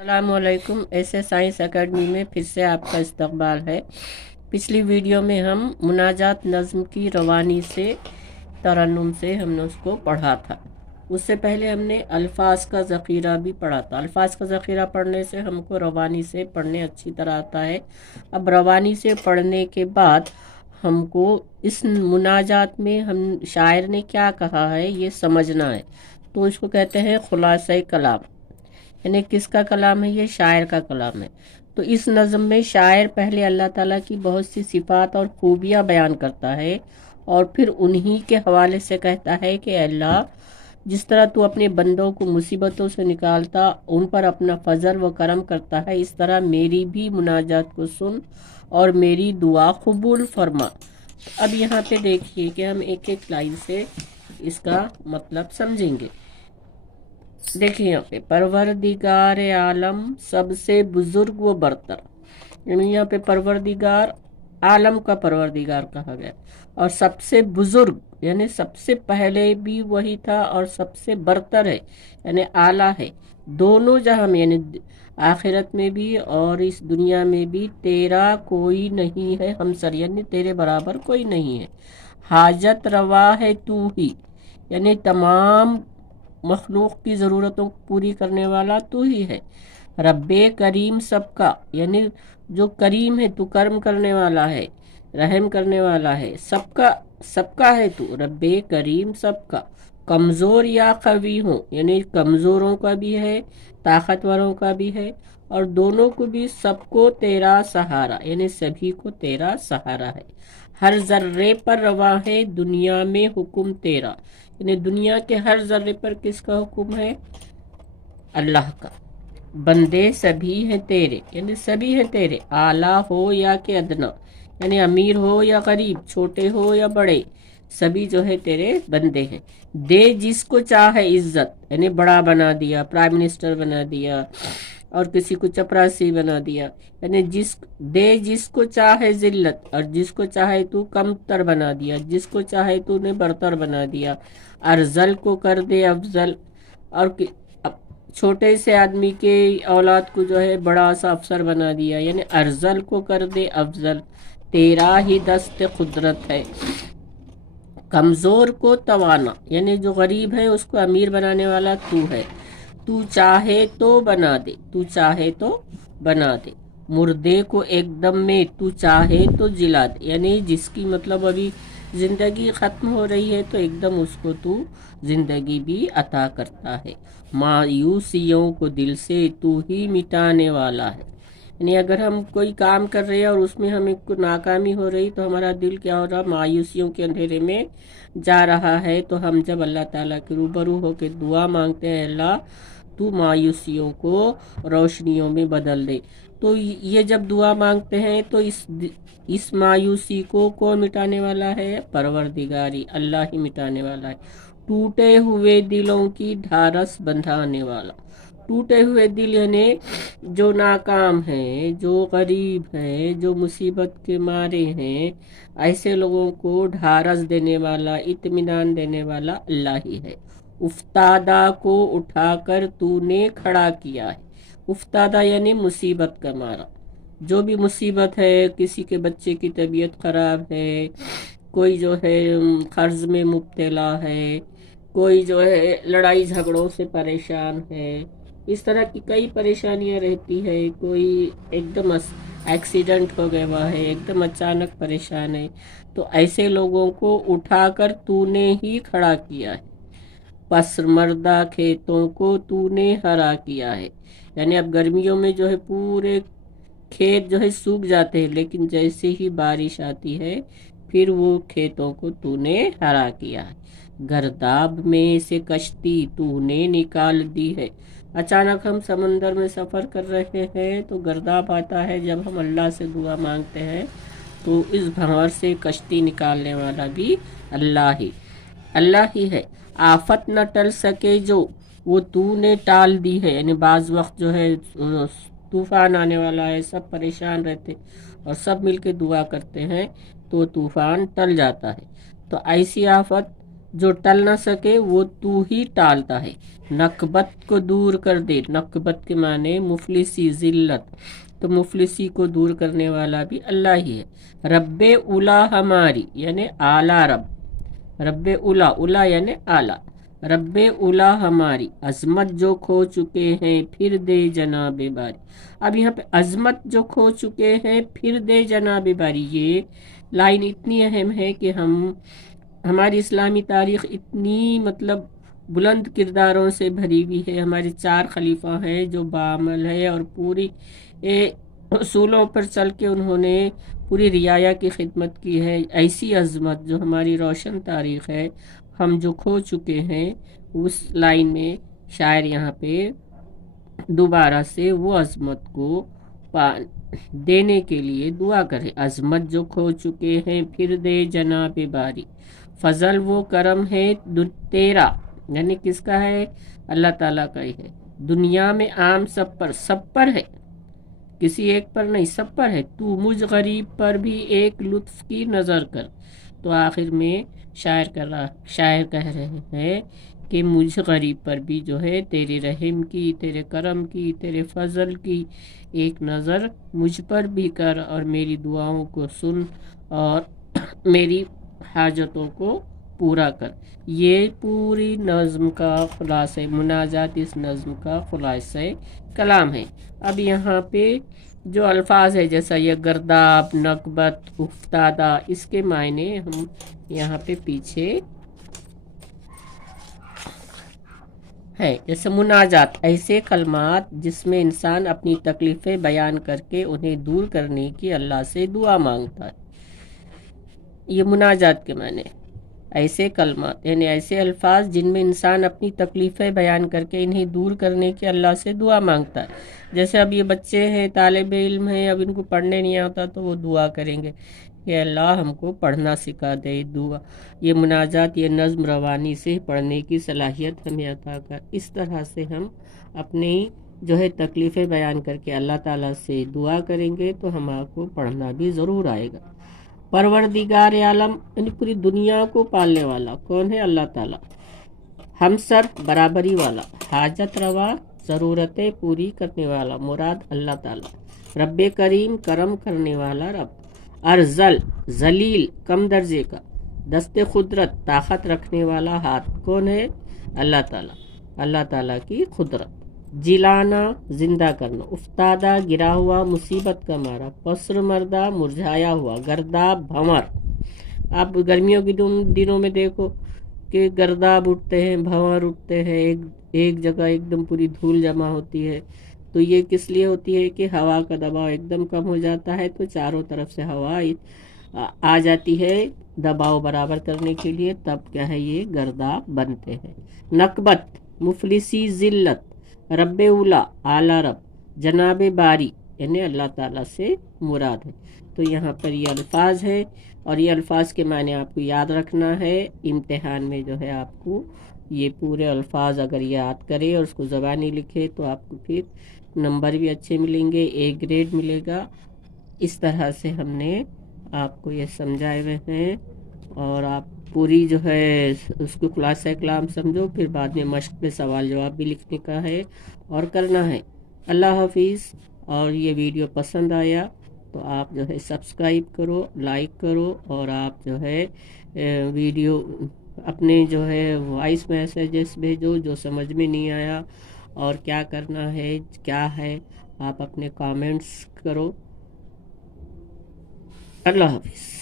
अस्सलाम वालेकुम। ऐसे साइंस एकेडमी में फिर से आपका इस्तकबाल है। पिछली वीडियो में हम मुनाजात नज़्म की रवानी से तरन्नुम से हमने उसको पढ़ा था। उससे पहले हमने अल्फाज का ज़ख़ीरा भी पढ़ा था। अल्फाज का ज़ख़ीरा पढ़ने से हमको रवानी से पढ़ने अच्छी तरह आता है। अब रवानी से पढ़ने के बाद हमको इस मुनाजात में हम शायर ने क्या कहा है ये समझना है। तो इसको कहते हैं खुलासा कलाम, यानी किसका कलाम है? ये शायर का कलाम है। तो इस नज़म में शायर पहले अल्लाह ताला की बहुत सी सिफात और खूबियाँ बयान करता है और फिर उन्हीं के हवाले से कहता है कि अल्लाह, जिस तरह तू अपने बंदों को मुसीबतों से निकालता, उन पर अपना फजल व करम करता है, इस तरह मेरी भी मुनाजात को सुन और मेरी दुआ कबूल फरमा। अब यहाँ पे देखिए कि हम एक एक लाइन से इसका मतलब समझेंगे। देखिए यहाँ पे परवरदिगार आलम सबसे बुजुर्ग व बरतर, यानी यहाँ पे परवरदिगार आलम का परवरदिगार कहा गया और सबसे बुजुर्ग यानी सबसे पहले भी वही था और सबसे बरतर है यानी आला है। दोनों जहां में यानी आखिरत में भी और इस दुनिया में भी तेरा कोई नहीं है हमसर, यानी तेरे बराबर कोई नहीं है। हाजत रवा है तू ही, यानी तमाम मखलूक की ज़रूरतों को पूरी करने वाला तू ही है। रब्बे करीम सबका, यानी जो करीम है, तू कर्म करने वाला है, रहम करने वाला है, सबका सबका है तू। रब्बे करीम सबका। कमज़ोर या कवी हो, यानी कमज़ोरों का भी है, ताकतवरों का भी है और दोनों को भी, सबको तेरा सहारा, यानी सभी को तेरा सहारा है। हर जर्रे पर रवा है दुनिया में हुक्म तेरा, यानी दुनिया के हर जर्रे पर किसका हुक्म है? अल्लाह का। बंदे सभी हैं तेरे, यानी सभी हैं तेरे, आला हो या के अदना, यानी अमीर हो या गरीब, छोटे हो या बड़े, सभी जो है तेरे बंदे हैं। दे जिसको चाहे इज्जत, यानी बड़ा बना दिया, प्राइम मिनिस्टर बना दिया और किसी को चपरासी बना दिया, यानी जिसको चाहे जिल्लत और जिसको चाहे तू कमतर बना दिया, जिसको चाहे तूने बरतर बना दिया। अरजल को कर दे अफजल, और छोटे से आदमी के औलाद को जो है बड़ा सा अफसर बना दिया, यानी अरजल को कर दे अफजल। तेरा ही दस्त कुदरत है। कमज़ोर को तवाना, यानी जो गरीब है उसको अमीर बनाने वाला तू है। तू चाहे तो बना दे, तू चाहे तो बना दे। मुर्दे को एकदम में तू चाहे तो जिला दे, यानी जिसकी मतलब अभी जिंदगी खत्म हो रही है तो एकदम उसको तू जिंदगी भी अता करता है। मायूसियों को दिल से तू ही मिटाने वाला है, यानी अगर हम कोई काम कर रहे हैं और उसमें हमें कोई नाकामी हो रही तो हमारा दिल क्या हो रहा? मायूसियों के अंधेरे में जा रहा है। तो हम जब अल्लाह ताला के रूबरू होकर दुआ मांगते हैं, अल्लाह तू मायूसियों को रोशनियों में बदल दे, तो ये जब दुआ मांगते हैं तो इस मायूसी को कौन मिटाने वाला है? परवरदिगारी, अल्लाह ही मिटाने वाला है। टूटे हुए दिलों की ढारस बंधाने वाला। टूटे हुए दिल यानी जो नाकाम हैं, जो गरीब हैं, जो मुसीबत के मारे हैं, ऐसे लोगों को ढारस देने वाला, इत्मीनान देने वाला अल्लाह ही है। उफ्तादा को उठाकर तूने खड़ा किया है। उफ्तादा यानी मुसीबत का मारा, जो भी मुसीबत है, किसी के बच्चे की तबीयत खराब है, कोई जो है कर्ज में मुब्तला है, कोई जो है लड़ाई झगड़ों से परेशान है, इस तरह की कई परेशानियां रहती है। कोई एकदम एक्सीडेंट हो गया हुआ है, एकदम अचानक परेशान है, तो ऐसे लोगों को उठाकर तूने ही खड़ा किया है। पसमर्दा खेतों को तूने हरा किया है, यानी अब गर्मियों में जो है पूरे खेत जो है सूख जाते हैं, लेकिन जैसे ही बारिश आती है फिर वो खेतों को तूने हरा किया है। गर्दाब में से कश्ती तूने निकाल दी है। अचानक हम समंदर में सफ़र कर रहे हैं तो गर्दाब आता है, जब हम अल्लाह से दुआ मांगते हैं तो इस भंवर से कश्ती निकालने वाला भी अल्लाह ही है। आफत न टल सके जो, वो तूने टाल दी है, यानी बाज़ वक्त जो है तूफ़ान आने वाला है, सब परेशान रहते और सब मिलके दुआ करते हैं तो तूफ़ान टल जाता है। तो ऐसी आफत जो टल न सके वो तू ही टालता है। नकबत को दूर कर दे, नकबत के माने मुफलिसी, जिल्लत, तो मुफलिसी को दूर करने वाला भी अल्लाह ही है। रब्बे उला हमारी यानी आला रब, रब्बे उला, उला यानी आला, रब्बे उला हमारी, अजमत जो खो चुके हैं फिर दे जनाबे बारी। अब यहाँ पे अजमत जो खो चुके हैं फिर दे जनाबे बारी, ये लाइन इतनी अहम है कि हमारी इस्लामी तारीख़ इतनी मतलब बुलंद किरदारों से भरी हुई है। हमारे 4 खलीफा हैं जो बामल है और पूरी उसूलों पर चल के उन्होंने पूरी रियाया की खिदमत की है। ऐसी अज़मत जो हमारी रोशन तारीख़ है, हम जो खो चुके हैं, उस लाइन में शायर यहाँ पे दोबारा से वो अज़मत को देने के लिए दुआ करे। अज़मत जो खो चुके हैं फिर दे जनाबे बारी, फजल वो करम है तेरा, यानी किसका है? अल्लाह ताला का ही है। दुनिया में आम सब पर है, किसी एक पर नहीं, सब पर है। तू मुझ गरीब पर भी एक लुत्फ की नज़र कर। तो आखिर में शायर कह रहे हैं कि मुझ गरीब पर भी जो है तेरे रहम की, तेरे करम की, तेरे फजल की एक नज़र मुझ पर भी कर और मेरी दुआओं को सुन और मेरी हाजतों को पूरा कर। ये पूरी नज़्म का खुलासा, मुनाजात इस नज़्म का खुलासा कलाम है। अब यहाँ पे जो अल्फाज है जैसा ये गर्दाब, नकबत, उफ्तादा, इसके मायने हम यहाँ पे पीछे है। जैसे मुनाजात, ऐसे कलमात जिसमें इंसान अपनी तकलीफ़ें बयान करके उन्हें दूर करने की अल्लाह से दुआ मांगता है, ये मुनाजात के माने। ऐसे कलमात यानी ऐसे अल्फाज जिनमें इंसान अपनी तकलीफ़ें बयान करके इन्हें दूर करने की अल्लाह से दुआ मांगता है। जैसे अब ये बच्चे हैं, तालिब इल्म हैं, अब इनको पढ़ने नहीं आता तो वो दुआ करेंगे कि अल्लाह हमको पढ़ना सिखा दे। दुआ, ये मुनाजात, ये नज़्म रवानी से पढ़ने की सलाहियत हमें अता कर। इस तरह से हम अपनी जो है तकलीफ़ें बयान करके अल्लाह ताला से दुआ करेंगे तो हमको पढ़ना भी ज़रूर आएगा। परवरदिगार आलम यानी पूरी दुनिया को पालने वाला कौन है? अल्लाह ताला। हमसर बराबरी वाला, हाजत रवा ज़रूरतें पूरी करने वाला, मुराद अल्लाह ताला। रब्बे करीम करम करने वाला रब। अर्जल जलील कम दर्जे का, दस्ते खुदरत ताकत रखने वाला हाथ कौन है? अल्लाह ताला, अल्लाह ताला की खुदरत। जिलाना जिंदा करना, उफ्तादा गिरा हुआ मुसीबत का मारा, पसर मर्दा मुरझाया हुआ, गर्दाब भंवर। आप गर्मियों के दिनों में देखो कि गर्दाब उठते हैं, भंवर उठते हैं, एक जगह एकदम पूरी धूल जमा होती है। तो ये किस लिए होती है कि हवा का दबाव एकदम कम हो जाता है, तो चारों तरफ से हवा आ जाती है दबाव बराबर करने के लिए, तब क्या है ये गर्दाब बनते हैं। नकबत मुफलिसी, जिल्लत, रब्बे उला आला रब, जनाबे बारी यानी अल्लाह ताला से मुराद है। तो यहाँ पर ये अल्फाज है और ये अल्फाज के माने आपको याद रखना है। इम्तिहान में जो है आपको ये पूरे अल्फाज अगर याद करें और उसको ज़बानी लिखे तो आपको फिर नंबर भी अच्छे मिलेंगे, ए ग्रेड मिलेगा। इस तरह से हमने आपको ये समझाए हुए हैं और आप पूरी जो है उसको खुलासा कलाम समझो, फिर बाद में मश्क में सवाल जवाब भी लिखने का है और करना है। अल्लाह हाफिज़। और ये वीडियो पसंद आया तो आप जो है सब्सक्राइब करो, लाइक करो और आप जो है वीडियो अपने जो है वॉइस मैसेजेस भेजो जो समझ में नहीं आया और क्या करना है क्या है, आप अपने कमेंट्स करो। अल्लाह हाफिज़।